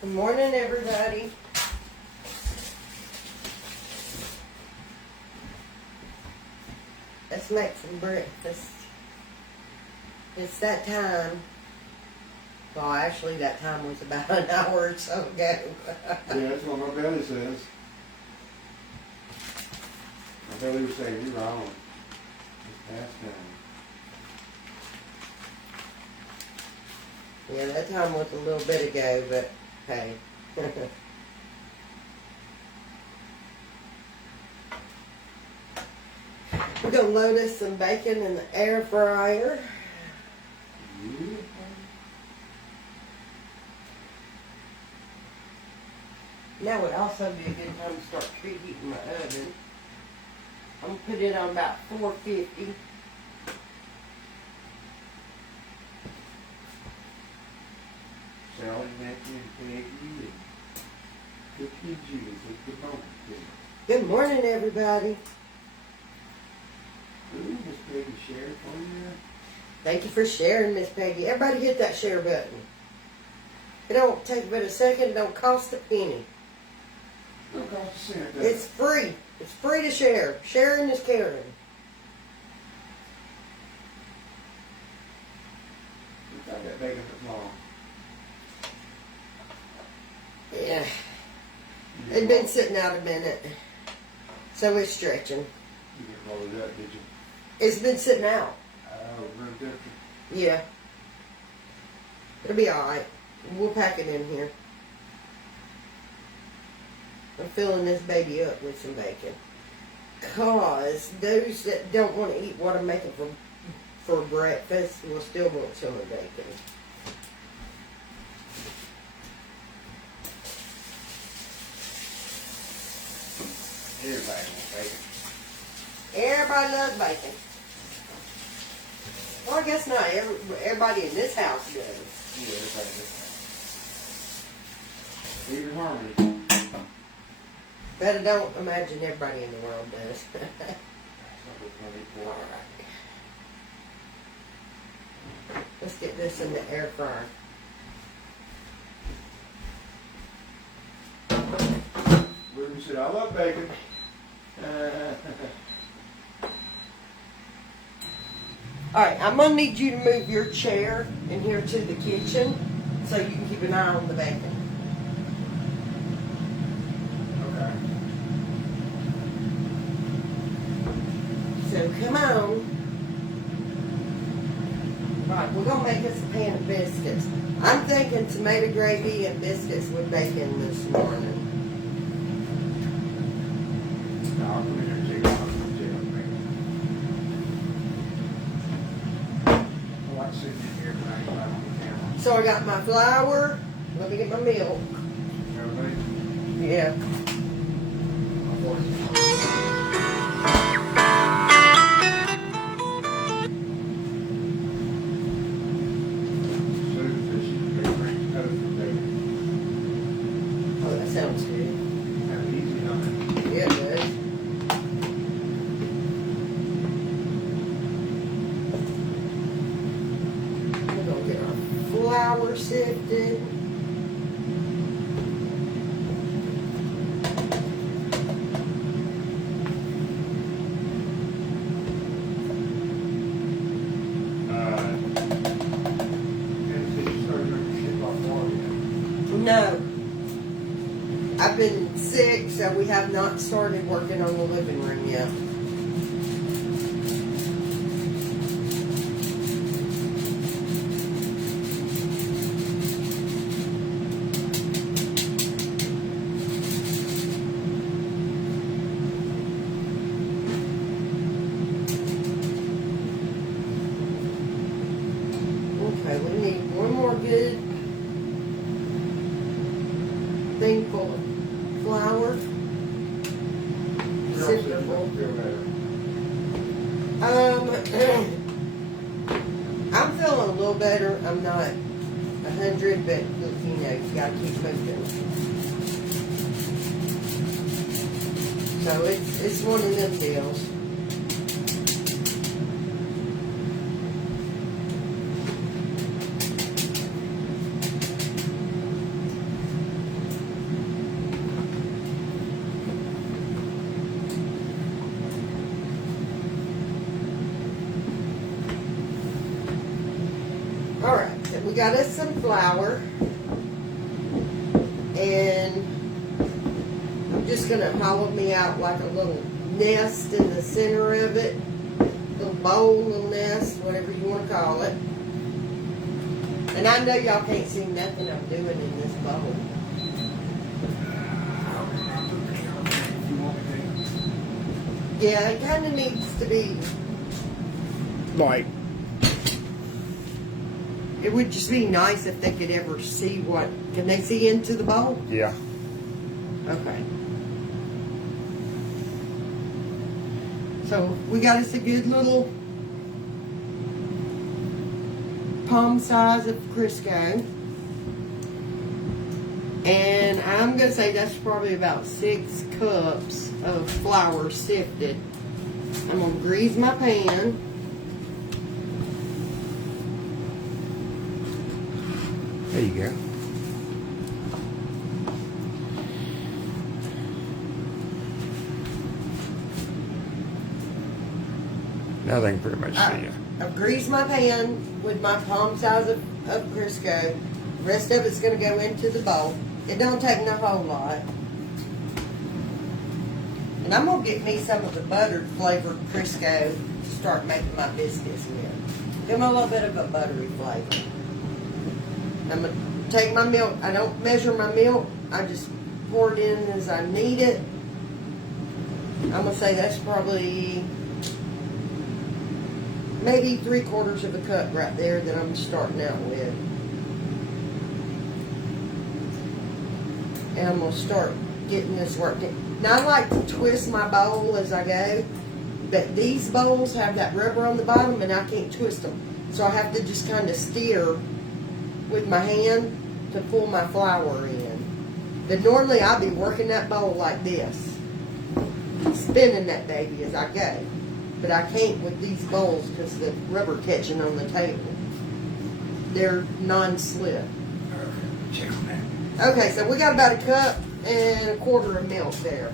Good morning, everybody. Let's make some breakfast. It's that time. Well, actually, that time was about an hour or so ago. Yeah, that's what my belly says. My belly was saying, you're wrong. It's past time. Yeah, that time was a little bit ago, but hey. We're going to load us some bacon in the air fryer. Now would also be a good time to start preheating my oven. I'm going to put it on about 450. Sally, Matthew, and Peggy, and Cookie and Julie took the moment. Good morning, everybody. Ooh, Miss Peggy shared for you. Thank you for sharing, Miss Peggy. Everybody hit that share button. It don't take but a second. It don't cost a penny. Look, I'll share that. It's free. It's free to share. Sharing is caring. I got bacon for tomorrow. Yeah. It'd been sitting out a minute. So it's stretching. You didn't roll it up, did you? It's been sitting out. Oh, room temperature. Yeah. It'll be alright. We'll pack it in here. I'm filling this baby up with some bacon. Cause those that don't want to eat what I'm making for breakfast will still want some of the bacon. Everybody wants bacon. Everybody loves bacon. Well, I guess not. Everybody in this house does. Yeah, everybody does that. Even Harmony. But I don't imagine everybody in the world does. Alright. Let's get this in the air fryer. Ruby said, I love bacon. Alright, I'm going to need you to move your chair in here to the kitchen so you can keep an eye on the bacon. Okay. So come on. Right, we're going to make us a pan of biscuits. I'm thinking tomato gravy and biscuits with bacon this morning. No, I'll come in there and check out the bacon. I like sitting in here when I ain't on the camera. So I got my flour. Let me get my milk. Everybody? Yeah. My voice is Oh, that sounds good. Yeah, it does. We're going to get our flour sifted. No. I've been sick, so we have not started working on the living room yet. Okay, we need one more good thing full of flour. Sifter full. I'm feeling a little better. I'm not 100, but you know, you gotta keep moving. So it's one of them deals. got us some flour, and I'm just gonna hollow me out like a little nest in the center of it, little bowl, little nest, whatever you want to call it. And I know y'all can't see nothing I'm doing in this bowl. Yeah, it kind of needs to be. Like, It would just be nice if they could ever see what. Can they see into the bowl? yeah. Okay. So we got us a good little palm size of Crisco. And I'm going to say that's probably about 6 cups of flour sifted. I'm going to grease my pan. There you go. Now they can pretty much see you. I've greased my pan with my palm size of Crisco. The rest of it's going to go into the bowl. It don't take no whole lot. And I'm going to get me some of the buttered flavored Crisco to start making my biscuits with. Give them a little bit of a buttery flavor. I'm going to take my milk. I don't measure my milk. I just pour it in as I need it. I'm going to say that's probably maybe 3/4 of a cup right there that I'm starting out with. And I'm going to start getting this worked in. Now I like to twist my bowl as I go, but these bowls have that rubber on the bottom and I can't twist them. So I have to just kind of steer with my hand to pull my flour in. But normally I'll be working that bowl like this, spinning that baby as I go. But I can't with these bowls because the rubber catching on the table. They're non-slip. Check on that. Okay, so we got about 1 cup and 1/4 of milk there.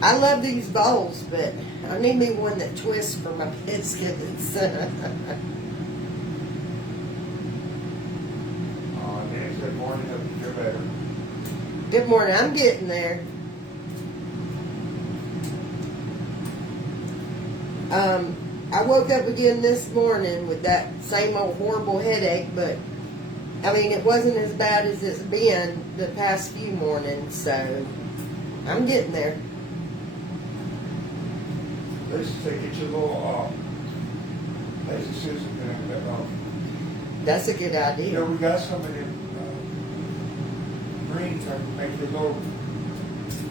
I love these bowls, but I need me one that twists for my biscuits. Nancy, good morning, hope you feel better. Good morning, I'm getting there. I woke up again this morning with that same old horrible headache, but I mean, it wasn't as bad as it's been the past few mornings, so I'm getting there. Let's take it to a little, lazy Susan doing that off. That's a good You know, idea. we got some of them, greens, I can make the little,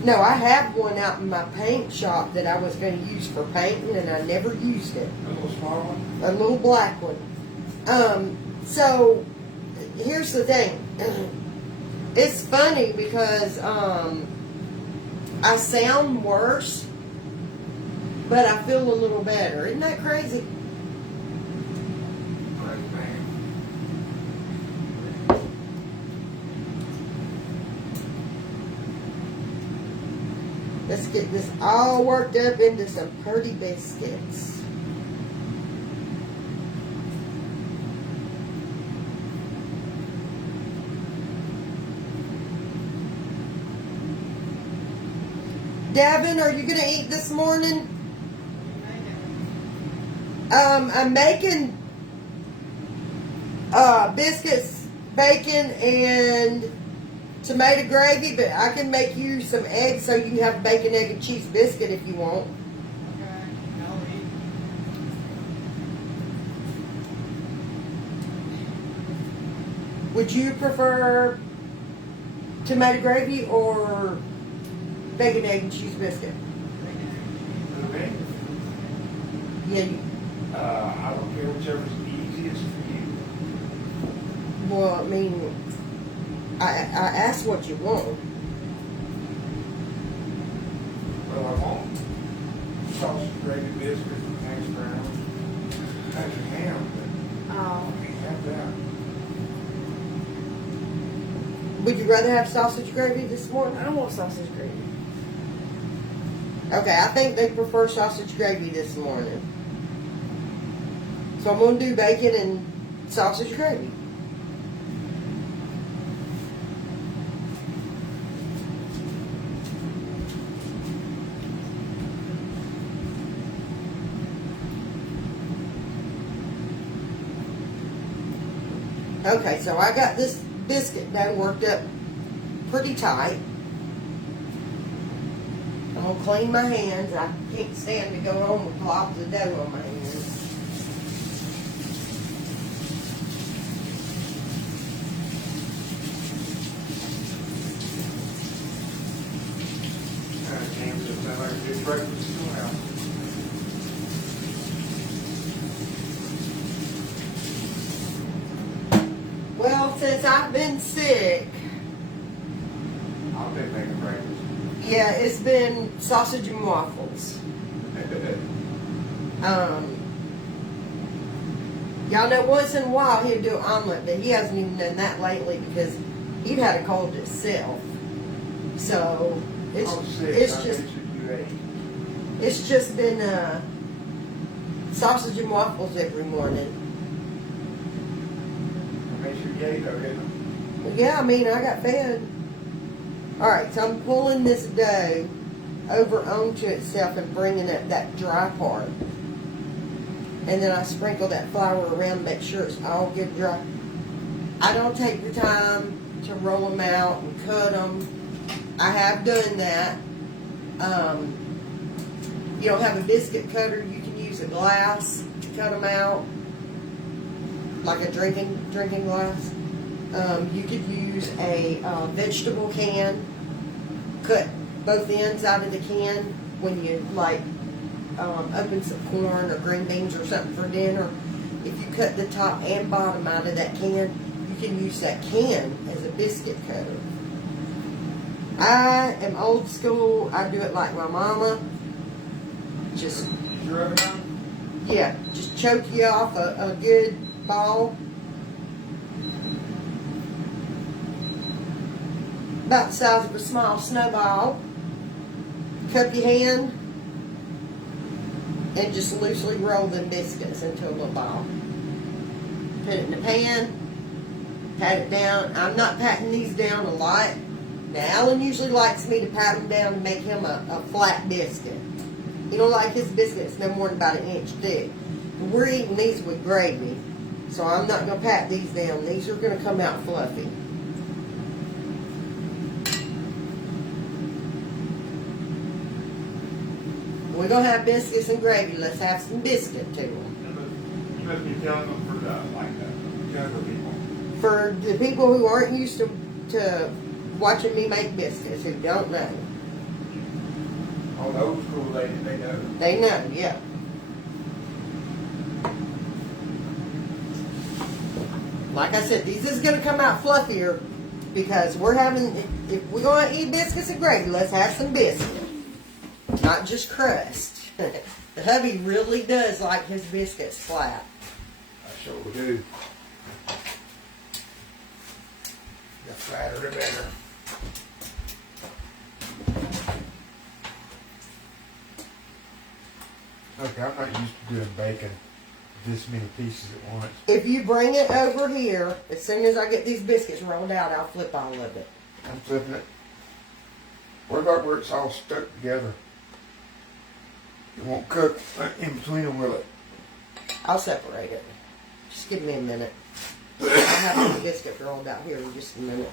No, I have one out in my paint shop that I was going to use for painting, and I never used it. a little small one. A little black one. So here's the thing. It's funny because I sound worse, but I feel a little better. Isn't that crazy? Great man. Let's get this all worked up into some pretty biscuits. Davin, are you going to eat this morning? I'm making biscuits, bacon, and tomato gravy, but I can make you some eggs so you can have bacon, egg, and cheese biscuit if you want. Would you prefer tomato gravy or bacon, egg, and cheese biscuit? For me, Yeah, you, I don't care whichever's easiest for you. well, I mean, I asked what you want. Well, I want sausage, gravy, biscuits, hash browns, hash ham, but I can't have that. Would you rather have sausage gravy this morning? I don't want sausage gravy. Okay, I think they prefer sausage gravy this morning. So I'm going to do bacon and sausage gravy. Okay, so I got this biscuit dough worked up pretty tight. I'm going to clean my hands. I can't stand to go home with globs of dough on my hands. James, it sounds like a good breakfast now. Well, since I've been sick, I'll take making breakfast. yeah, it's been sausage and waffles. Y'all know once in a while he'll do an omelet, but he hasn't even done that lately because he'd had a cold himself. So it's I'm sick. it's I just mentioned you ate. it's just been sausage and waffles every morning. I made sure you ate though, didn't Yeah, I mean I got fed. All right, so I'm pulling this dough over onto itself and bringing up that dry part. And then I sprinkle that flour around, make sure it's all good dry. I don't take the time to roll them out and cut them. I have done that. You don't have a biscuit cutter, you can use a glass to cut them out, like a drinking glass. You could use a vegetable can, cut both ends out of the can when you like open some corn or green beans or something for dinner. If you cut the top and bottom out of that can, you can use that can as a biscuit cutter. I am old school. I do it like my mama. Just, you? Did you rub it on? yeah, just choke you off a good ball. About the size of a small snowball. Cup your hand and just loosely roll them biscuits into a little ball. Put it in the pan, pat it down. I'm not patting these down a lot. Now, Alan usually likes me to pat them down and make him a flat biscuit. He don't like his biscuits no more than about an inch thick. We're eating these with gravy, so I'm not going to pat these down. These are going to come out fluffy. We're going to have biscuits and gravy. Let's have some biscuit to them. You must be telling them for the, like the younger people. For the people who aren't used to watching me make biscuits, who don't know. On the old school, they know. They know, yeah. Like I said, these is going to come out fluffier because we're having, if we're going to eat biscuits and gravy, let's have some biscuit. Not just crust. The hubby really does like his biscuits flat. I sure do. The flatter the better. Okay, I'm not used to doing bacon this many pieces at once. If you bring it over here, as soon as I get these biscuits rolled out, I'll flip all of it. I'm flipping it. What about where it's all stuck together? It won't cook in between them, will it? I'll separate it. Just give me a minute. I'll have the biscuit rolled out here in just a minute.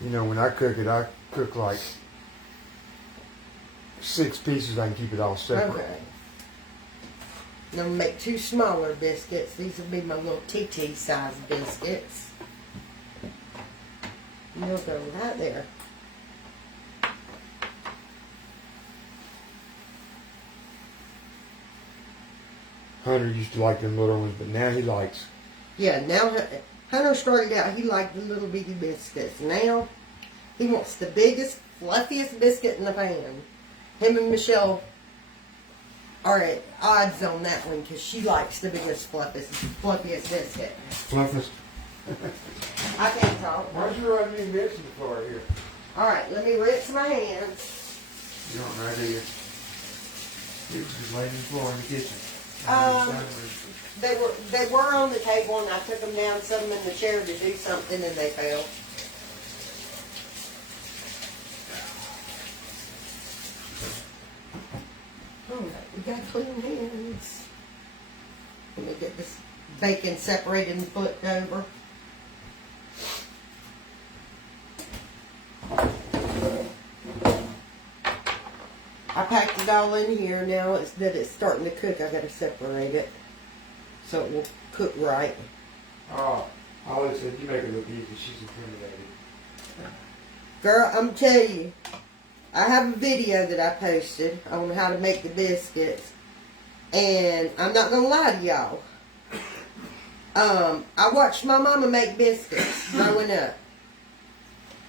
You know, when I cook it, I cook like 6 pieces. I can keep it all separate. Okay. I'm going to make 2 smaller biscuits. These will be my little TT size biscuits. And they'll go right there. Hunter used to like them little ones, but now he likes. Yeah, now Hunter started out, he liked the little bitty biscuits. Now he wants the biggest, fluffiest biscuit in the pan. Him and Michelle are at odds on that one because she likes the biggest, fluffiest biscuit. Fluffest. I can't talk. Why'd you run me mix in the floor here? Alright, let me rinse my hands. You don't know, do you? It was just laying on the floor in the kitchen. They were on the table and I took them down, set them in the chair to do something and they fell. Alright, we got clean hands. Let me get this bacon separated and flipped over. I packed it all in here. Now that it's starting to cook, I gotta separate it so it will cook right. Oh, I always said you make it look easy. She's intimidated. Girl, I'm telling you, I have a video that I posted on how to make the biscuits, and I'm not gonna lie to y'all. I watched my mama make biscuits growing up,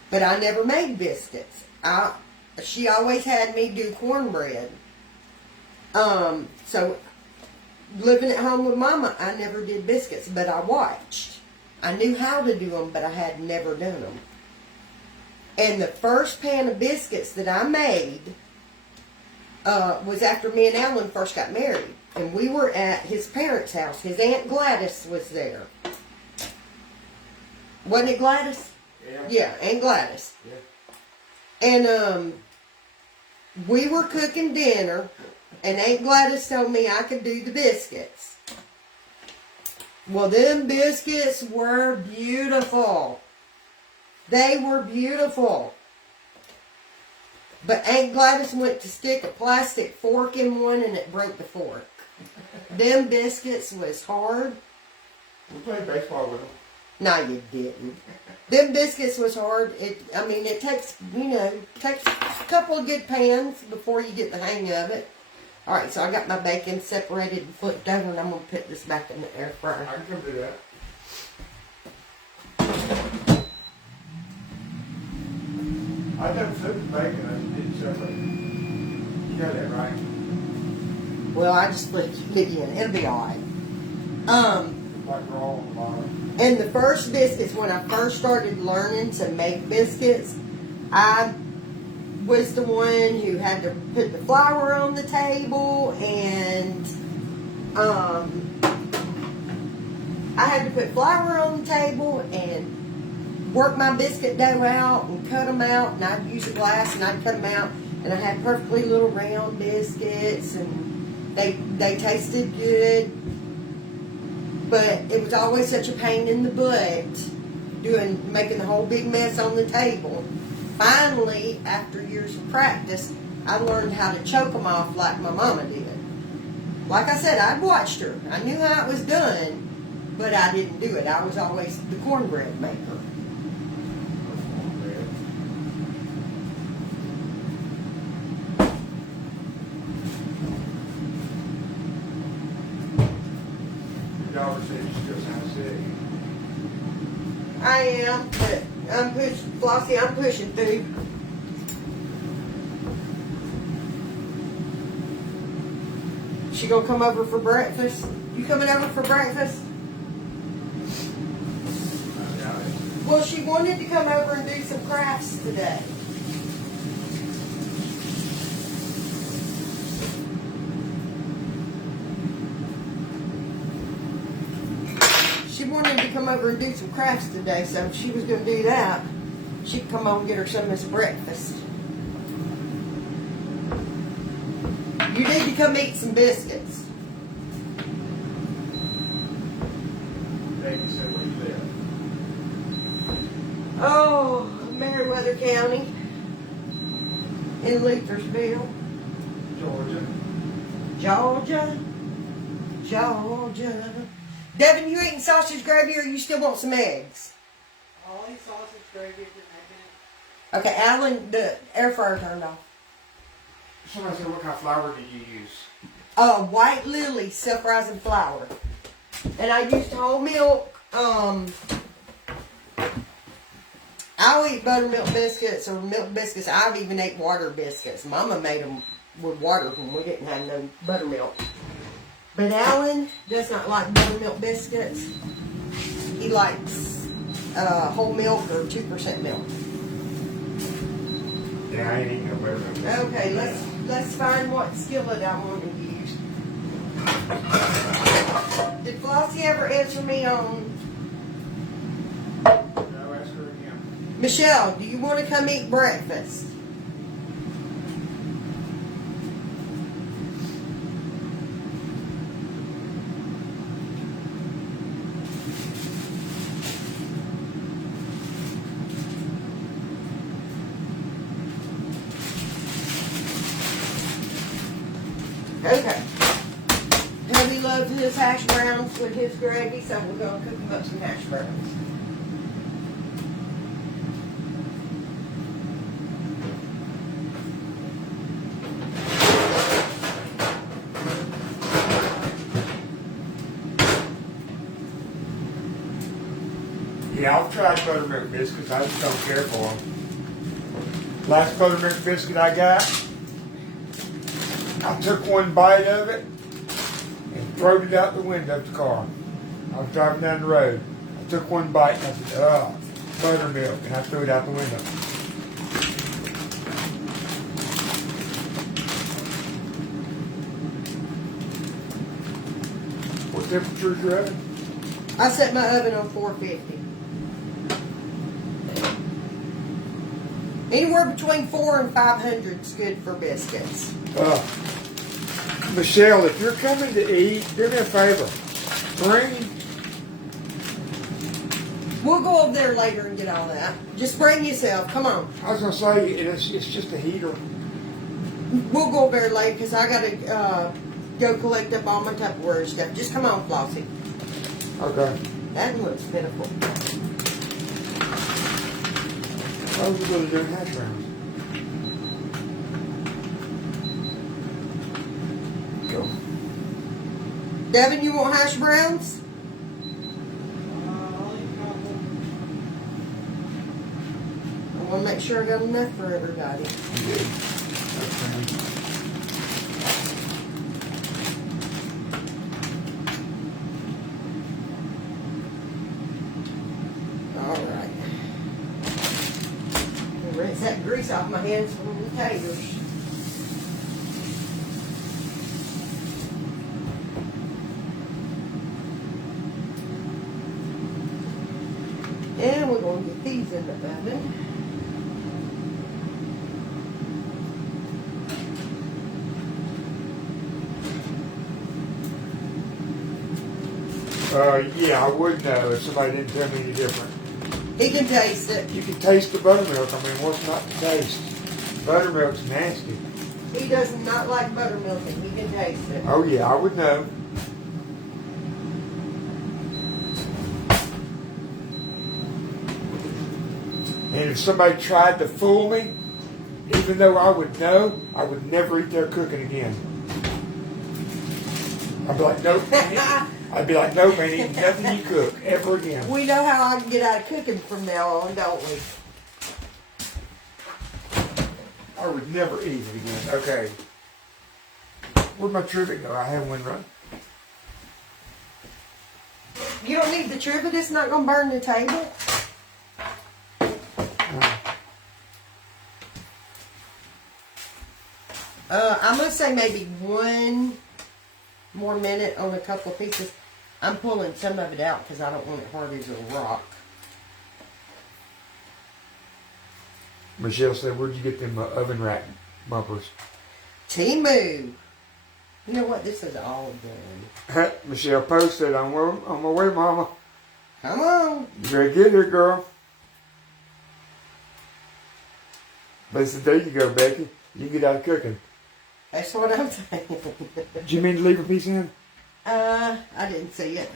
but I never made biscuits. She always had me do cornbread. So living at home with Mama, I never did biscuits, but I watched. I knew how to do them, but I had never done them. And the first pan of biscuits that I made was after me and Alan first got married. And we were at his parents' house. His Aunt Gladys was there. Wasn't it Gladys? Yeah, Aunt Gladys. Yeah. And we were cooking dinner, and Aunt Gladys told me I could do the biscuits. Well, them biscuits were beautiful. They were beautiful. But Aunt Gladys went to stick a plastic fork in one, and it broke the fork. Them biscuits was hard. We played baseball with them. No, you didn't. Them biscuits was hard. It takes, takes a couple of good pans before you get the hang of it. Alright, so I got my bacon separated and flipped over, and I'm going to put this back in the air fryer. I can come do that. I done flipped the bacon. I didn't separate it. You got that right. Well, I just flipped it again. It'll be alright. Like raw on the bottom. And the first biscuits, when I first started learning to make biscuits, I was the one who had to put the flour on the table, and I had to put flour on the table and work my biscuit dough out and cut them out, and I'd use a glass and I'd cut them out, and I had perfectly little round biscuits, and they tasted good. But it was always such a pain in the butt making the whole big mess on the table. Finally, after years of practice, I learned how to choke them off like my mama did. Like I said, I'd watched her. I knew how it was done, but I didn't do it. I was always the cornbread maker. Your daughter said you still sound sick. I am, but I'm pushing, Flossie, I'm pushing through. She gonna come over for breakfast? You coming over for breakfast? I doubt it. Well, she wanted to come over and do some crafts today. She wanted to come over and do some crafts today, so if she was going to do that, she'd come over and get her some of this breakfast. You need to come eat some biscuits. Baby said, where you live? Oh, Meriwether County in Luthersville, Georgia. Georgia. Devin, you eating sausage gravy, or you still want some eggs? I'll eat sausage gravy if you're making it. Okay, Alan, the air fryer turned off. Somebody said, what kind of flour did you use? White Lily self-rising flour. And I used whole milk. I'll eat buttermilk biscuits or milk biscuits. I've even ate water biscuits. Mama made them with water when we didn't have no buttermilk. But Alan does not like buttermilk biscuits. He likes whole milk or 2% milk. Yeah, I ain't eating no buttermilk. Okay, let's find what skillet I want to use. Did Flossie ever answer me on? No, ask her again. Michelle, do you want to come eat breakfast? Okay. Hubby loves his hash browns with his gravy, so we're going to cook him up some hash browns. Yeah, I've tried buttermilk biscuits. I just don't care for them. Last buttermilk biscuit I got, I took one bite of it and threw it out the window of the car. I was driving down the road. I took one bite and I said, buttermilk, and I threw it out the window. What temperature is your oven? I set my oven on 450. Anywhere between 400 and 500 is good for biscuits. Michelle, if you're coming to eat, do me a favor. We'll go over there later and get all that. Just bring yourself. Come on. I was going to say, it's just a heater. We'll go over there later because I got to go collect up all my Tupperware and stuff. Just come on, Flossie. Okay. That looks pitiful. I was going to do hash browns. Go. Devin, you want hash browns? I'll eat a couple. I want to make sure I got enough for everybody. All right. Rinse that grease off my hands from the taters. And we're going to get these in the oven. Yeah, I would know if somebody didn't tell me any different. He can taste it. You can taste the buttermilk. I mean, what's not to taste? Buttermilk's nasty. He does not like buttermilk, and he can taste it. Oh, yeah, I would know. And if somebody tried to fool me, even though I would know, I would never eat their cooking again. I'd be like, nope, man. I'd be like, no, man, eat nothing you cook ever again. We know how I can get out of cooking from now on, don't we? I would never eat it again. Okay. Where'd my trivet go? I have one run. You don't need the trivet. It's not going to burn the table. I'm going to say maybe one more minute on a couple of pieces. I'm pulling some of it out because I don't want it hard as a rock. Michelle said, where'd you get them oven rack bumpers? Timu. You know what? This is all done. Michelle posted, on my way, Mama. Come on. You better get here, girl. They said, there you go, Becky. You get out of cooking. That's what I'm saying. Did you mean to leave a piece in? I didn't see it.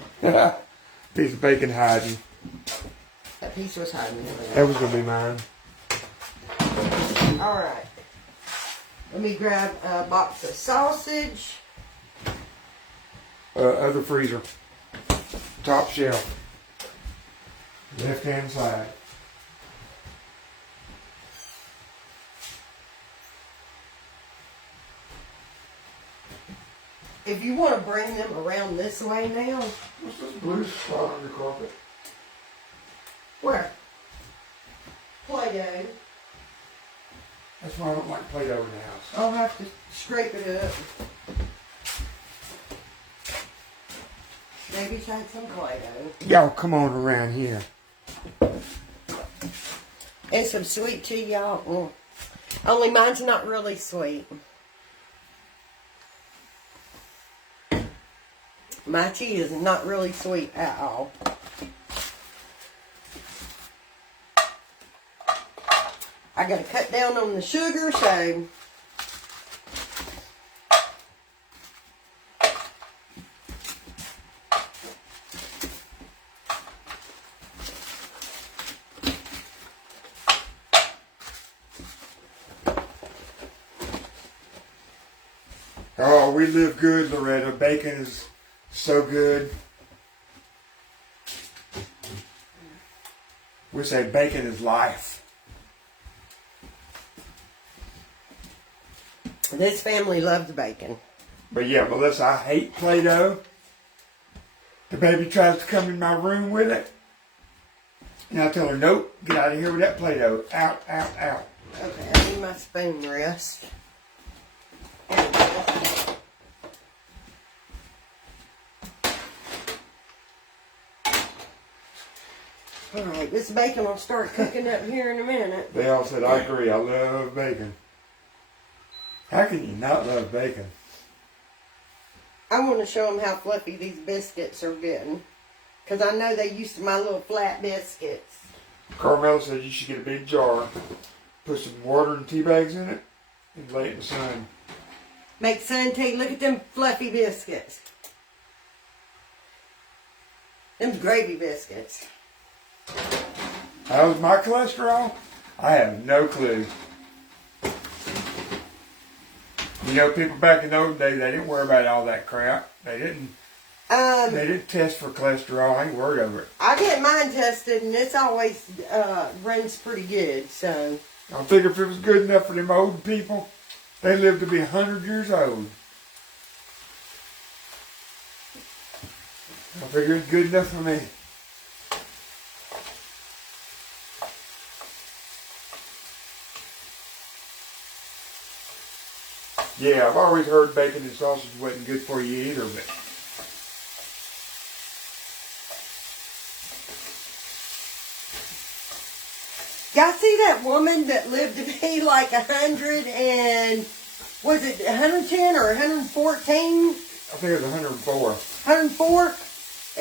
Piece of bacon hiding. That piece was hiding. That was going to be mine. All right. Let me grab a box of sausage. other freezer. Top shelf. Left hand side. If you want to bring them around this way now, What's this blue spot on the carpet? where? Play-Doh. That's why I don't like Play-Doh in the house. I'll have to scrape it up. Maybe try some Play-Doh. Y'all come on around here. And some sweet tea, y'all. Only mine's not really sweet. My tea is not really sweet at all. I gotta cut down on the sugar, so Oh, we live good, Loretta. Bacon is so good. We say bacon is life. this family loves bacon. But yeah, Melissa, I hate Play-Doh. The baby tries to come in my room with it. And I tell her, nope, get out of here with that Play-Doh. Out, out, out. Okay, I need my spoon rest. There we go. Alright, this bacon will start cooking up here in a minute. They all said, I agree, I love bacon. How can you not love bacon? I want to show them how fluffy these biscuits are getting. Because I know they used to my little flat biscuits. Carmela said you should get a big jar, put some water and tea bags in it, and lay it in the sun. Make sun tea. Look at them fluffy biscuits. Them gravy biscuits. How's my cholesterol? I have no clue. You know, people back in those days, they didn't worry about all that crap. They didn't test for cholesterol. I ain't worried over it. I get mine tested, and it's always runs pretty good. So I figure if it was good enough for them old people, they live to be 100 years old. I figure it's good enough for me. Yeah, I've always heard bacon and sausage wasn't good for you either, but y'all see that woman that lived to be like 100 and was it 110 or 114? I think it was 104. 104,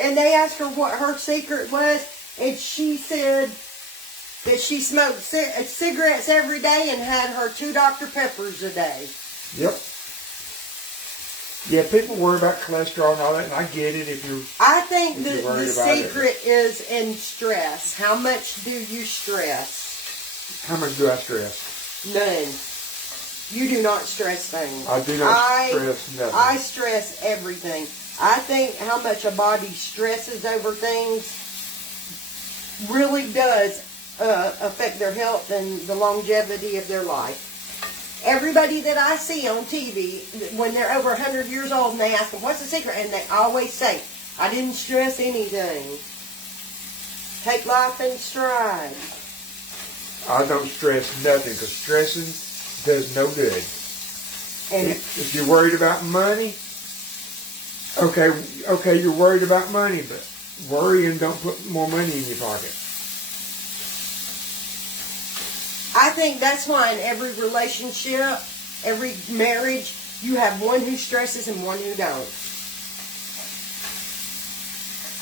and they asked her what her secret was, and she said that she smoked cigarettes every day and had her 2 Dr. Peppers a day. Yep. Yeah, people worry about cholesterol and all that, and I get it if you're... I think If you're the worried about it. secret is in stress. How much do you stress? How much do I stress? None. You do not stress things. I do not stress nothing. I stress everything. I think how much a body stresses over things really does affect their health and the longevity of their life. Everybody that I see on TV, when they're over 100 years old and they ask them, what's the secret? And they always say, I didn't stress anything. Take life in stride. I don't stress nothing, because stressing does no good. And If you're worried about money, okay, you're worried about money, but worrying don't put more money in your pocket. I think that's why in every relationship, every marriage, you have one who stresses and one who don't.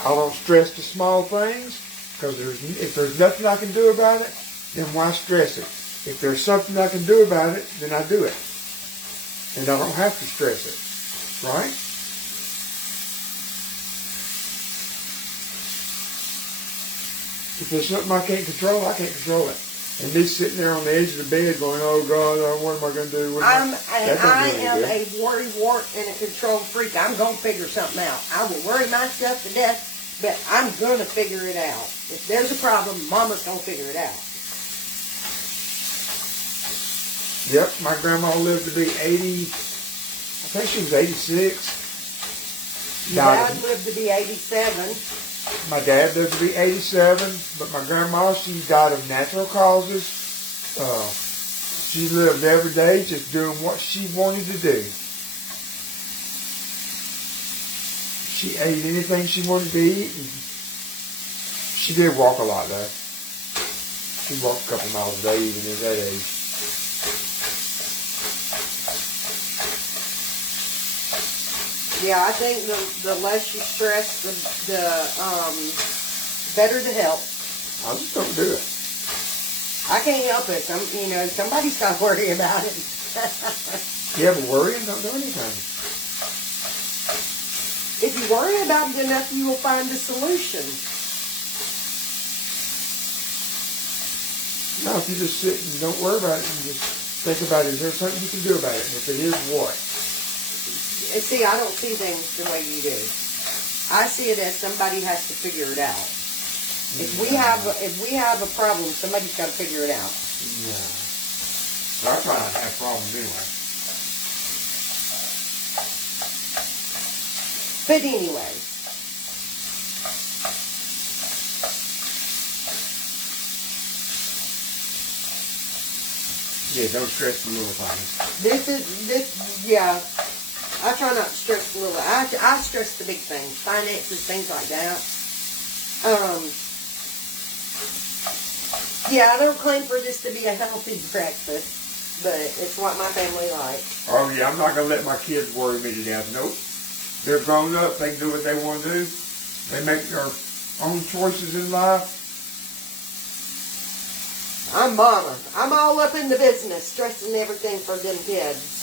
I don't stress the small things, because if there's nothing I can do about it, then why stress it? If there's something I can do about it, then I do it. And I don't have to stress it. Right? If there's something I can't control it. And me sitting there on the edge of the bed going, oh God, what am I going to do? What am I That am don't do any a worry wart and a control freak. I'm going to figure something out. I will worry myself to death, but I'm going to figure it out. If there's a problem, Mama's going to figure it out. Yep, my grandma lived to be 80, I think she was 86. Your Died- dad lived to be 87. My dad lived to be 87, but my grandma, she died of natural causes. She lived every day just doing what she wanted to do. She ate anything she wanted to eat. And she did walk a lot though. She walked a couple miles a day even at that age. Yeah, I think the less you stress, the better the health. I just don't do it. I can't help it. Somebody's got to worry about it. Yeah, but worrying don't do anything. If you worry about it enough, you will find a solution. No, if you just sit and don't worry about it and just think about it, is there something you can do about it? And if it is, what? And see, I don't see things the way you do. I see it as somebody has to figure it out. If we have a problem, somebody's got to figure it out. Yeah. I try not to have problems anyway. But anyway, Yeah, don't stress the little things. yeah. I try not to stress the little. I stress the big things, finances, things like that. Yeah, I don't claim for this to be a healthy breakfast, but it's what my family likes. Oh yeah, I'm not gonna let my kids worry me to death. Nope. They're grown up. They can do what they want to do. They make their own choices in life. I'm mama. I'm all up in the business, stressing everything for them kids.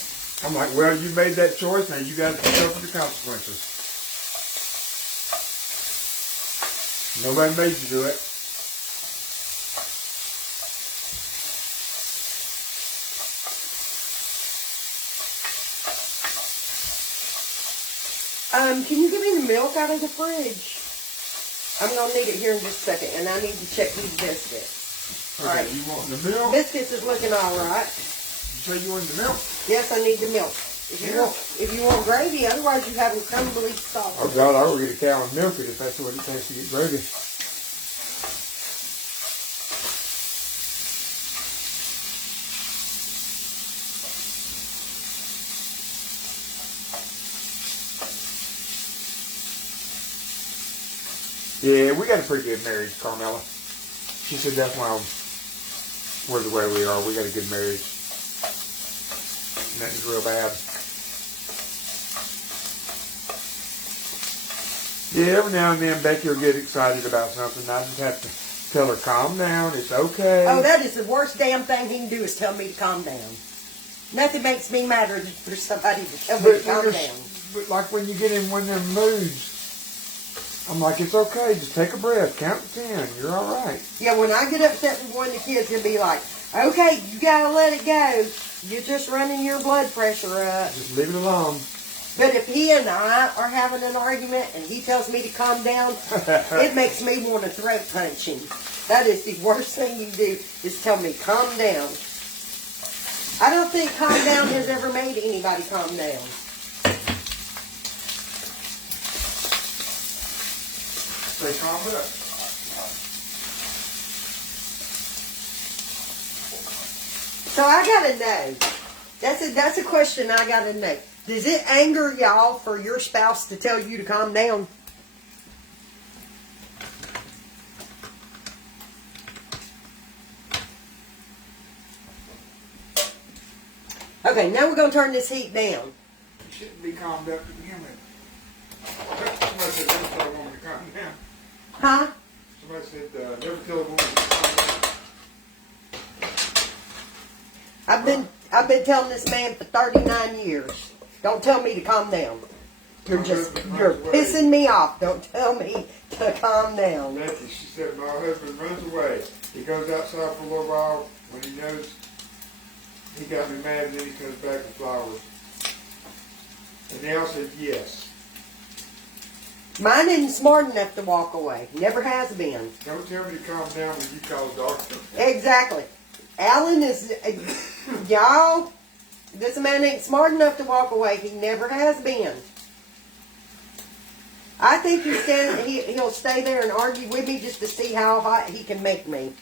I'm like, well, you made that choice. Now you got to suffer the consequences. Nobody made you do it. Can you give me the milk out of the fridge? I'm gonna need it here in just a second, and I need to check these biscuits. Okay, Alright. you want the milk? Biscuits is looking all right. You say you want the milk? Yes, I need the milk. Yeah. If you want gravy, otherwise you have them crumbly soft. Oh God, I will get a cow and milk it if that's what it takes to get gravy. Yeah, we got a pretty good marriage, Carmela. She said that's why we're the way we are. We got a good marriage. Nothing's real bad. Yeah, every now and then Becky will get excited about something. I just have to tell her, calm down, it's okay. Oh, that is the worst damn thing he can do is tell me to calm down. Nothing makes me madder than for somebody to tell me to calm down. But like when you get in one of them moods, I'm like, it's okay, just take a breath, count to 10, you're all right. Yeah, when I get upset with one of the kids, he'll be like, okay, you gotta let it go. You're just running your blood pressure up. Just leave it alone. But if he and I are having an argument and he tells me to calm down, it makes me want to throat punch him. That is the worst thing you do, is tell me, calm down. I don't think calm down has ever made anybody calm down. Stay calm up. So I gotta know. That's a question I gotta know. Does it anger y'all for your spouse to tell you to calm down? Okay, now we're gonna turn this heat down. You shouldn't be calmed up to begin with. Somebody said, never tell a woman to calm down. Huh? Somebody said, never tell a woman to calm down. I've been telling this man for 39 years. Don't tell me to calm down. You're My just, husband you're runs away. pissing me off. Don't tell me to calm down. Nancy, she said, my husband runs away. He goes outside for a little while when he knows he got me mad, and then he comes back with flowers. And Nell said, yes. Mine isn't smart enough to walk away. Never has been. Don't tell me to calm down when you call the doctor. Exactly. Alan is, y'all, this man ain't smart enough to walk away. He never has been. I think he'll stay there and argue with me just to see how hot he can make me.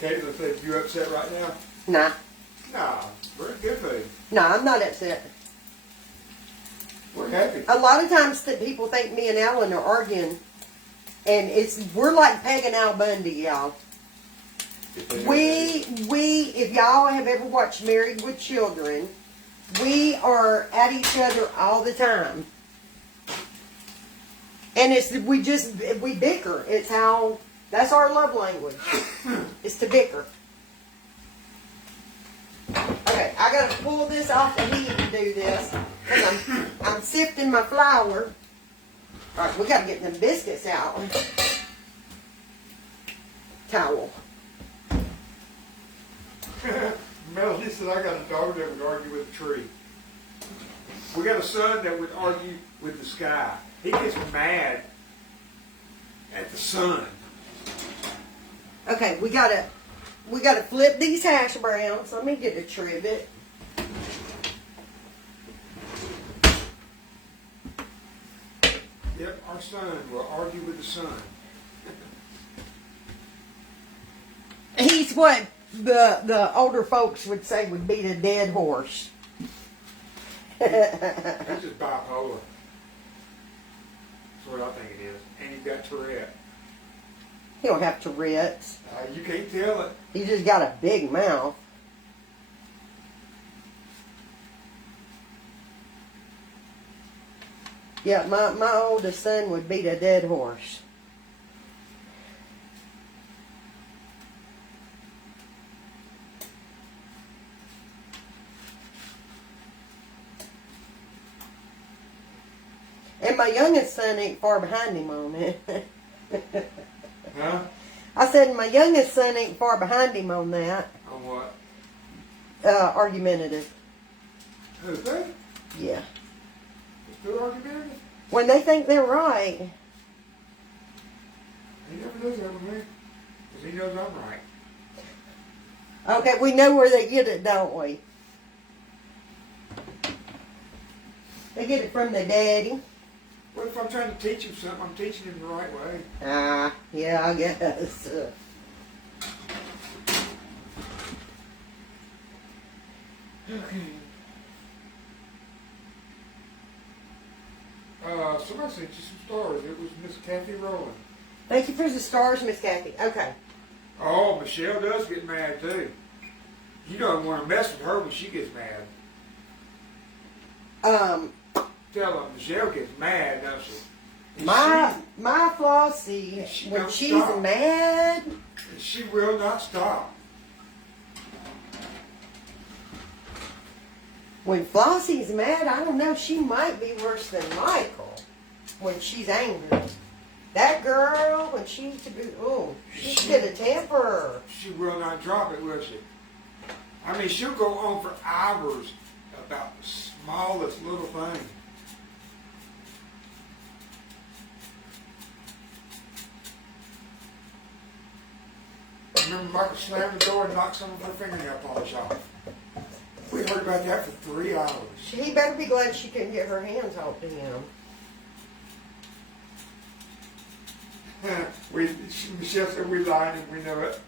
Caitlin said, you upset right now? Nah. Nah, we're in good mood. Nah, I'm not upset. We're happy. A lot of times that people think me and Alan are arguing, and we're like Peg and Al Bundy, y'all. If y'all have ever watched Married with Children, we are at each other all the time. And we bicker. That's our love language. It's to bicker. Okay, I gotta pull this off the heat and do this, because I'm sifting my flour. Alright, we gotta get them biscuits out. Towel. Melody said, I got a daughter that would argue with a tree. We got a son that would argue with the sky. He gets mad at the sun. Okay, we gotta flip these hash browns. Let me get a trivet. Yep, our son will argue with the sun. He's what the older folks would say would beat a dead horse. He's just bipolar. That's what I think it is. And he's got Tourette. He don't have Tourette's. You can't tell it. He just got a big mouth. Yeah, my oldest son would beat a dead horse. And my youngest son ain't far behind him on it. Huh? I said my youngest son ain't far behind him on that. On what? Argumentative. Who's that? Yeah. Still argumentative? When they think they're right. He never does that with me. Because he knows I'm right. Okay, we know where they get it, don't we? They get it from the daddy. What if I'm trying to teach him something? I'm teaching him the right way. Yeah, I guess. Okay. Somebody sent you some stars. It was Miss Kathy Rowland. Thank you for the stars, Miss Kathy. Okay. Oh, Michelle does get mad too. You don't want to mess with her when she gets mad. Tell her Michelle gets mad, doesn't she? And my Flossie, she when don't she's stop. mad, she will not stop. when Flossie's mad, I don't know, she might be worse than Michael when she's angry. That girl, when she's she's got a temper. She will not drop it, will she? I mean, she'll go on for hours about the smallest little thing. I remember Michael slammed the door and knocked some of her fingernail polish off. We heard about that for 3 hours. He better be glad she couldn't get her hands off to him. Michelle said we lied and we know it.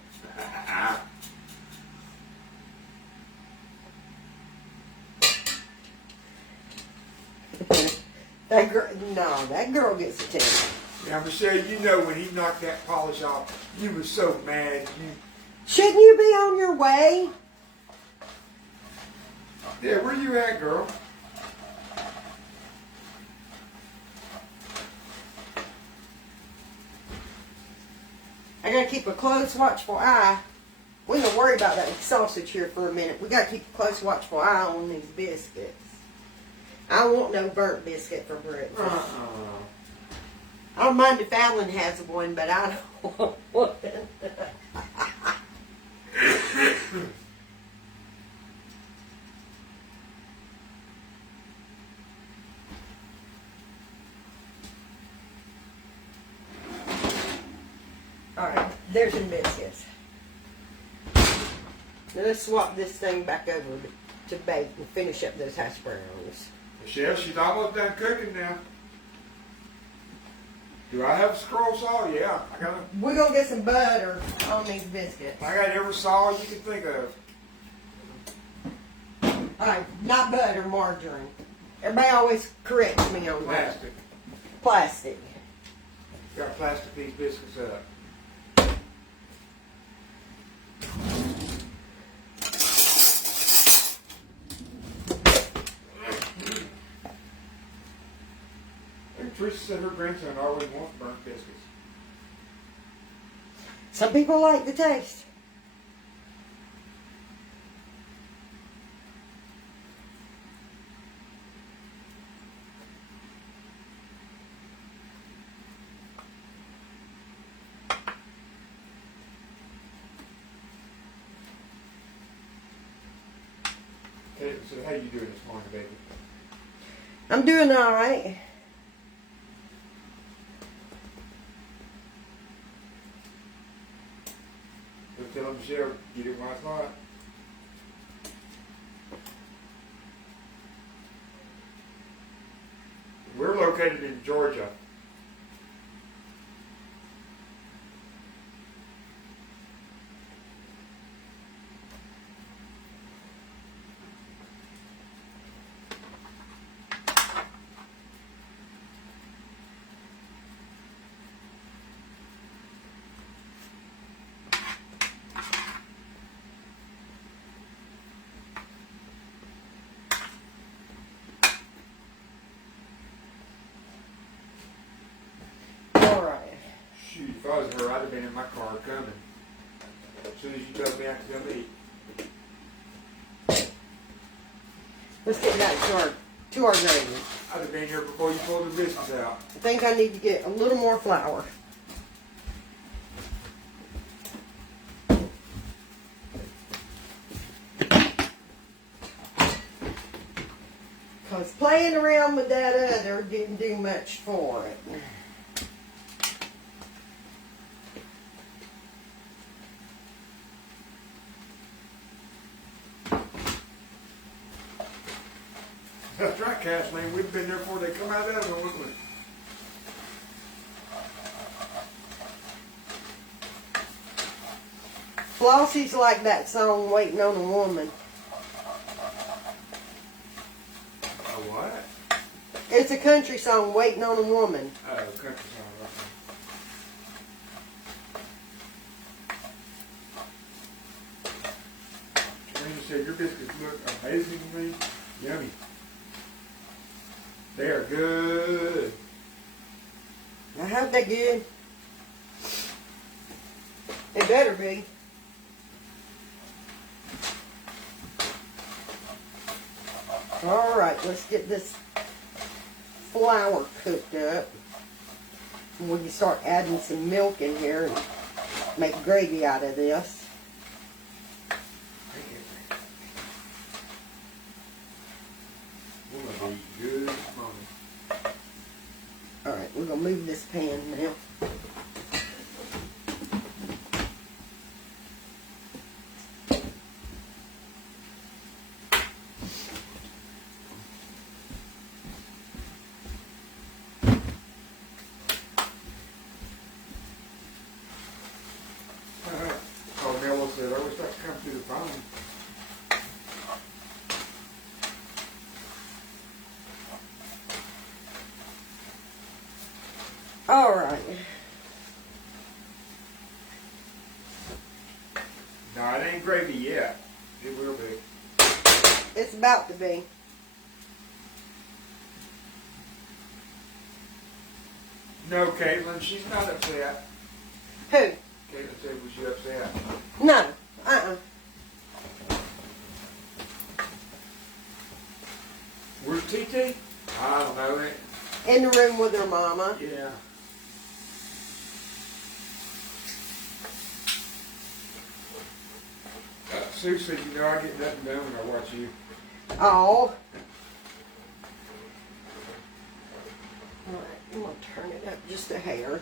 That girl gets a temper. Now, Michelle, you know when he knocked that polish off, you were so mad. Shouldn't you be on your way? Yeah, where you at, girl? I gotta keep a close, watchful eye. We don't worry about that sausage here for a minute. We gotta keep a close watchful eye on these biscuits. I don't want no burnt biscuit for breakfast. I don't mind if Alan has one, but I don't want one. Alright, there's some biscuits. Now let's swap this thing back over to bake and finish up those hash browns. Michelle, she's almost done cooking now. Do I have a scroll saw? Yeah, We're gonna get some butter on these biscuits. I got every saw you can think of. Alright, not butter, margarine. Everybody always corrects me on that. Plastic. Plastic. Got to plastic these biscuits up. Teresa said her grandson always wants burnt biscuits. Some people like the taste. Okay, so how you doing this morning, baby? I'm doing alright. Go tell Michelle, get it last night. We're located in Georgia. Alright. Shoot, if I was her, I'd have been in my car coming. As soon as you told me I could come eat. Let's get back to our gravy. I'd have been here before you pulled the biscuits out. I think I need to get a little more flour. Because playing around with that other didn't do much for it. That's right, Kathleen. We've been there before they come out of that one, wouldn't we? Flossie's like that song, Waiting on a Woman. A what? It's a country song, Waiting on a Woman. Oh, country song. Okay. Serena said your biscuits look amazingly yummy. They are good. I hope they're good. They better be. Alright, let's get this flour cooked up. And we can start adding some milk in here and make gravy out of this. We're gonna be good this morning. Alright, we're gonna move this pan now. Carmela said, I wish I could come through the phone. Alright. No, it ain't gravy yet. It will be. It's about to be. No, Caitlin, she's not upset. Who? Caitlin said, was you upset? No. Uh-uh. Where's TT? I don't know it. In the room with her mama. Yeah. Sue said, you know, I get nothing done when I watch you. Oh. Alright, I'm gonna turn it up just a hair.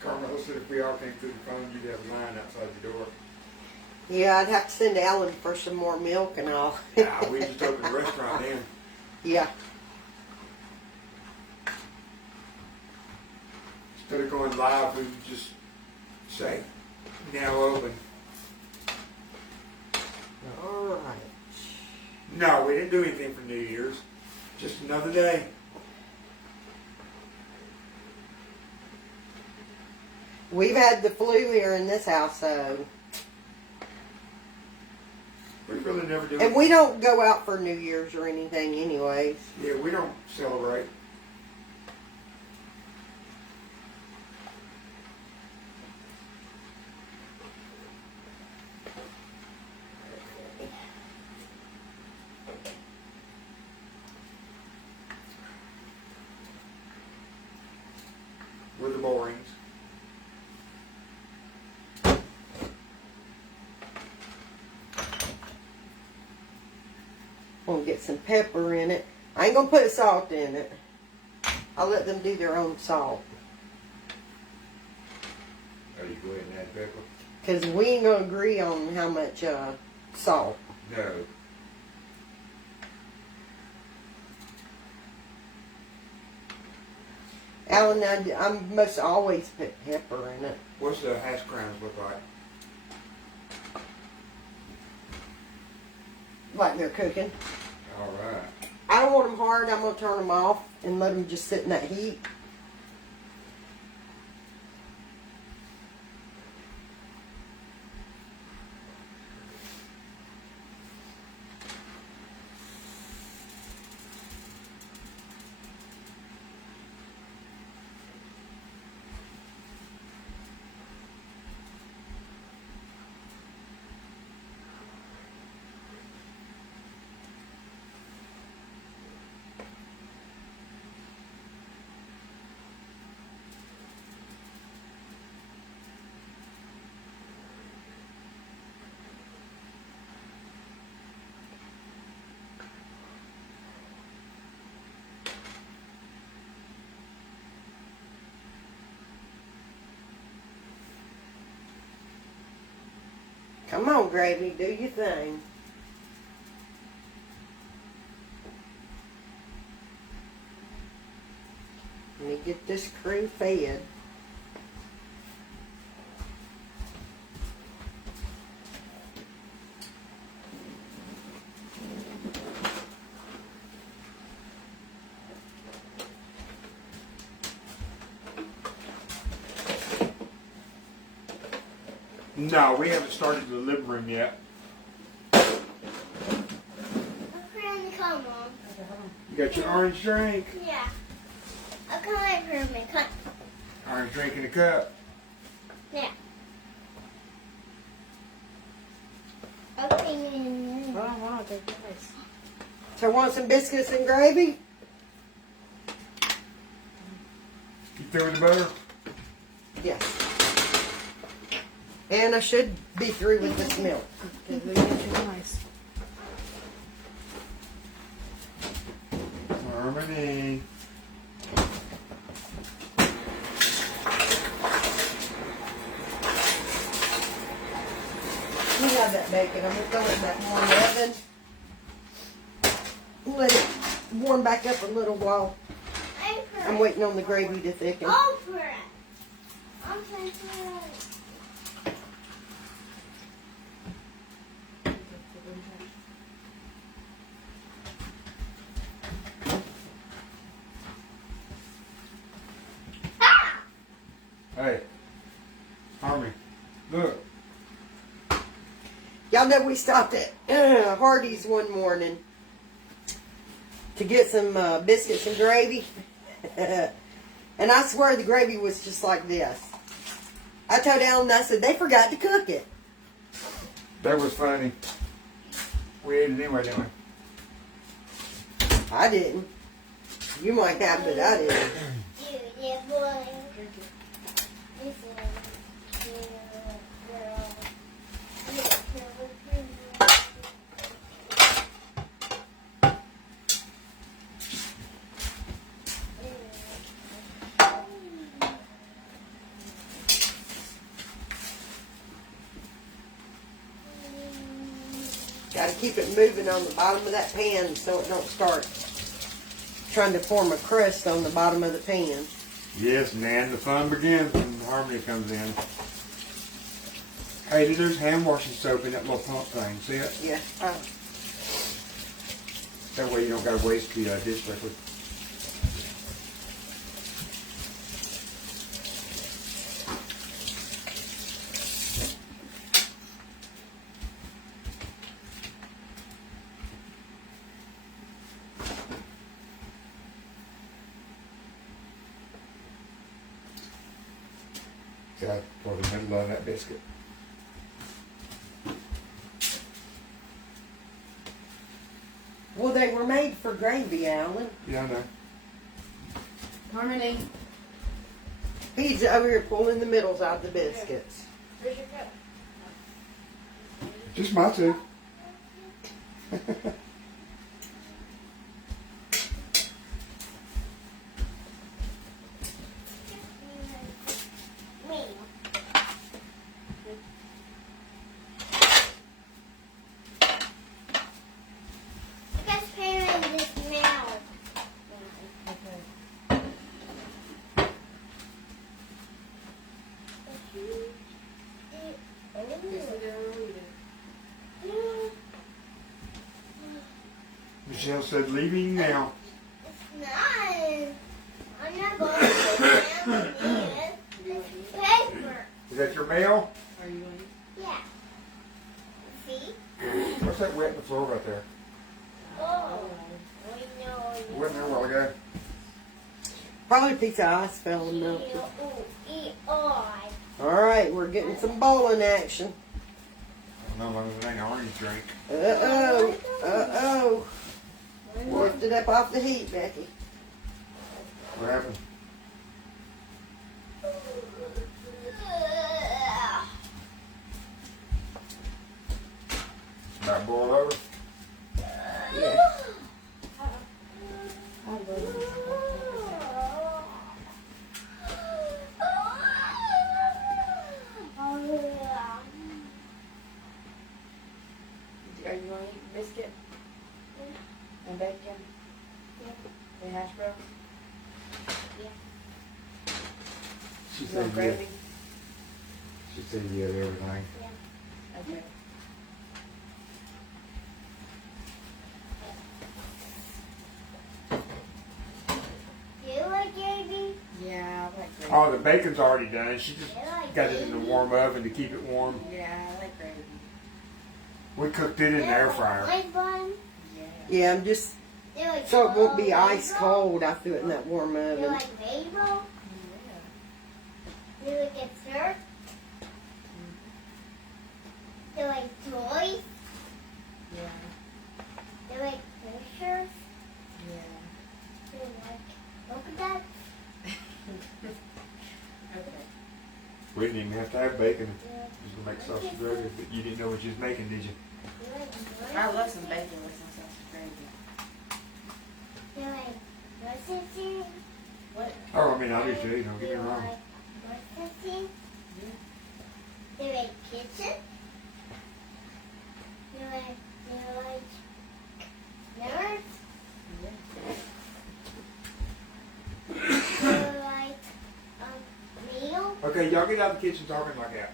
Carmel said if we all came through the phone, you'd have a line outside the door. Yeah, I'd have to send Ellen for some more milk and all. Nah, we just opened the restaurant then. Yeah. Instead of going live, we would just say, now open. Alright. No, we didn't do anything for New Year's. Just another day. We've had the flu here in this house, so. We really never do And we don't go out for New Year's or anything anyways. Yeah, we don't celebrate. We're the borings. I'm gonna get some pepper in it. I ain't gonna put salt in it. I'll let them do their own salt. Oh, you go ahead and add pepper? Because we ain't gonna agree on how much salt. No. Alan, I'm most always put pepper in it. What's the hash browns look like? Like they're cooking. All right. I don't want them hard. I'm gonna turn them off and let them just sit in that heat. Come on, gravy, do your thing. Let me get this crew fed. No, we haven't started the living room yet. I'm trying to come on. You got your orange drink. Yeah. I'm coming for me. Come. Orange drink in a cup. Yeah. Okay. Wow, they're nice. So want some biscuits and gravy? You through with the butter? Yes. And I should be through with this milk. They're nice. Harmony. We have that bacon. I'm gonna throw it in that warm oven. Let it warm back up a little while I'm waiting on the gravy to thicken. Over it. I'm trying to. Hey. Harmony. Look. Y'all Y'all know we stopped at Hardee's one morning to get some biscuits and gravy. And I swear the gravy was just like this. I told Alan, I said, they forgot to cook it. That was funny. We ate it anyway, didn't we? I didn't. You might have, but I didn't. Yeah, boy. This is Gotta keep it moving on the bottom of that pan so it don't start trying to form a crust on the bottom of the pan. Yes, and then the fun begins when Harmony comes in. Hey, there's hand washing soap in that little pump thing. See it? Yeah. That way you don't gotta waste the dish liquid. Got for the middle of that biscuit. Well, they were made for gravy, Alan. Yeah, I know. Harmony, He's over here pulling the middles out of the biscuits. where's your cup? Just my two. me. I guess parents this now. Michelle said, leaving now. It's not. I'm not going to sit down with this. It's paper. Is that your mail? Are you going? Yeah. See? What's that wet in the floor right there? Oh. We know. It wasn't there a while ago. Probably a piece of ice fell and melted. E-O-E-I. All right, we're getting some bowling action. No longer than an orange drink. Uh-oh. Uh-oh. Lift it up off the heat, Becky. What happened? About boil over? Yeah. Are you going to eat biscuit? And bacon? And hash browns? She You said want yeah. gravy? She said yeah to everything. Okay. You like gravy? Yeah, I like gravy. Oh, the bacon's already done. She just You like got it in the gravy? warm oven to keep it warm. Yeah, I like gravy. We cooked it in the air fryer. Like bun? Yeah. Yeah, I'm just, You like so it won't be rainbow? ice cold. I threw it in that warm You oven. like rainbow? You like a surf? You like toys? Yeah. You like pictures? Yeah. You like polka dots? Okay. We didn't even have to have bacon. Yeah. Just to make sausage gravy, but you didn't know what you was making, did you? You like I toys? love some bacon with some sausage gravy. You like processing? What? Oh, I mean, I do too. Don't get me wrong. Processing? You like kitchen? You like nerds? You like meal? Okay, y'all get out of the kitchen talking like that.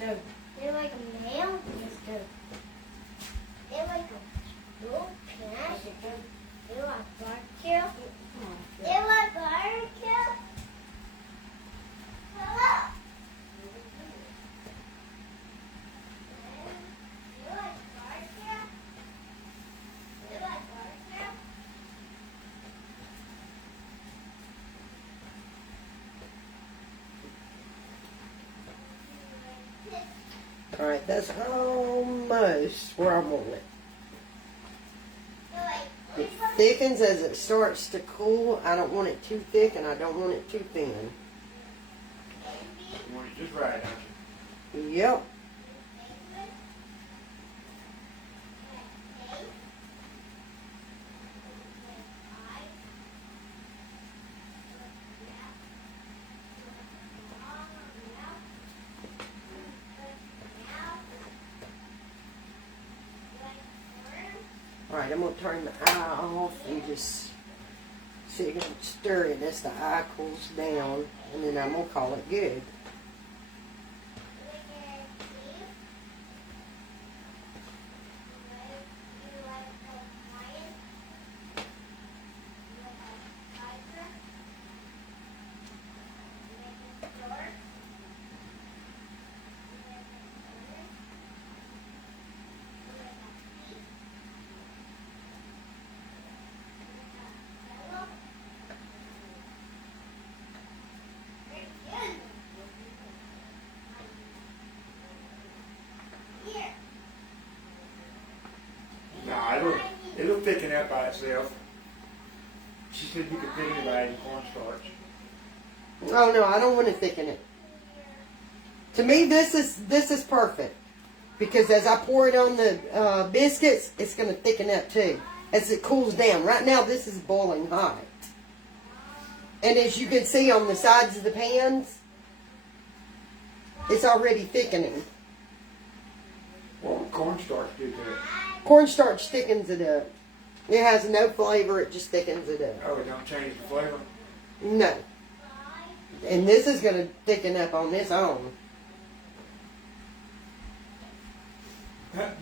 Go. You like a meal? Yes, go. You like a little peanut? You like barbecue? Come on. You like barbecue? Hello? Alright, that's almost where I want it. It thickens as it starts to cool. I don't want it too thick and I don't want it too thin. You want it just right, don't you? Yep. Alright, I'm going to turn the eye off and just so you can stir it as the eye cools down, and then I'm going to call it good. Nah, it'll thicken up by itself. She said you could thicken it by adding cornstarch. Oh no, I don't want to thicken it. To me, this is perfect because as I pour it on the biscuits, it's going to thicken up too as it cools down. Right now, this is boiling hot, and as you can see on the sides of the pans, it's already thickening. What would cornstarch do to it? Cornstarch thickens it up. It has no flavor; it just thickens it up. Oh, it don't change the flavor? No. And this is going to thicken up on its own.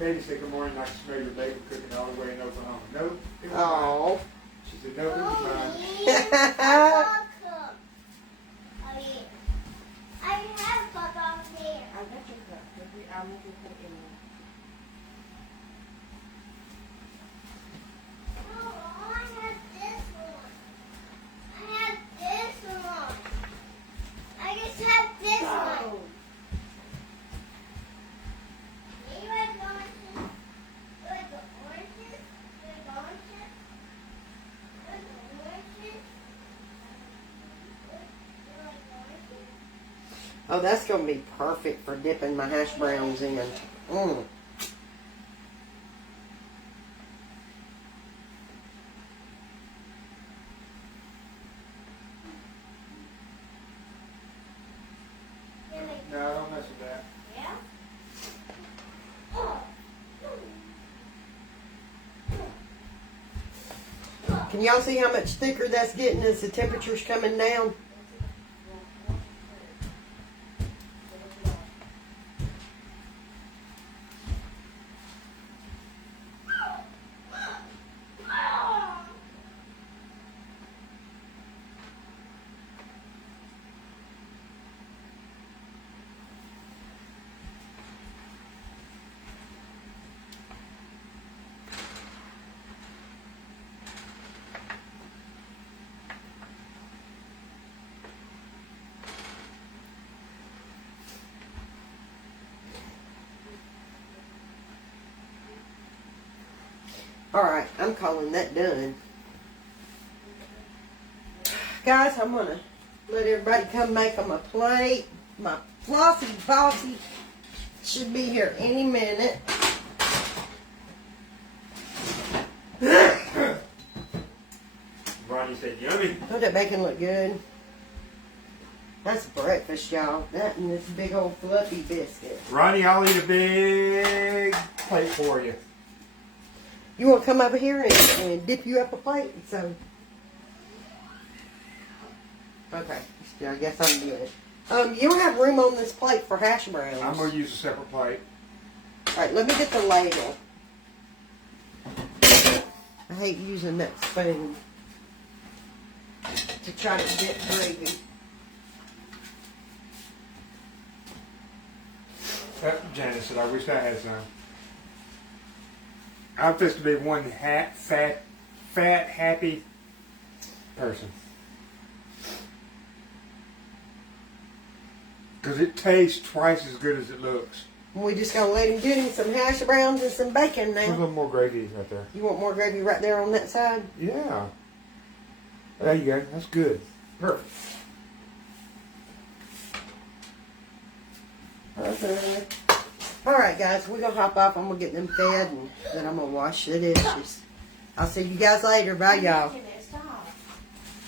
Baby said good morning, I can smell your baby cooking all the way in Oklahoma. Nope, it was mine. Oh. She said, nope, it was mine. I have got off there. I got your cup. I'll make you put it in there. No, I have this one. I have this one. I just have this one. You are going to with the oranges. You're going to with the oranges. You like oranges? Oh, that's going to be perfect for dipping my hash browns in. Mmm. You like No, don't mess with that. yeah? Oh. Can y'all see how much thicker that's getting as the temperature's coming down? Alright, I'm calling that done. Guys, I'm going to let everybody come make them a plate. My Flossie Bossy should be here any minute. Ronnie said, yummy. Don't that bacon look good? That's breakfast, y'all. That and this big old fluffy biscuit. Ronnie, I'll eat a big plate for you. You want to come over here and dip you up a plate? So, okay. Yeah, I guess I'm good. You don't have room on this plate for hash browns. I'm going to use a separate plate. All right, let me get the ladle. I hate using that spoon to try to dip gravy. Janice said, I wish I had some. I'm supposed to be one fat, happy person. Because it tastes twice as good as it looks. We just gonna let him get him some hash browns and some bacon There's a now. little more gravy right there. You want more gravy right there on that side? Yeah. There you go. That's good. Perfect. All right, guys, we're gonna hop off. I'm gonna get them fed, and then I'm gonna wash the dishes. I'll see you guys later. Bye, y'all.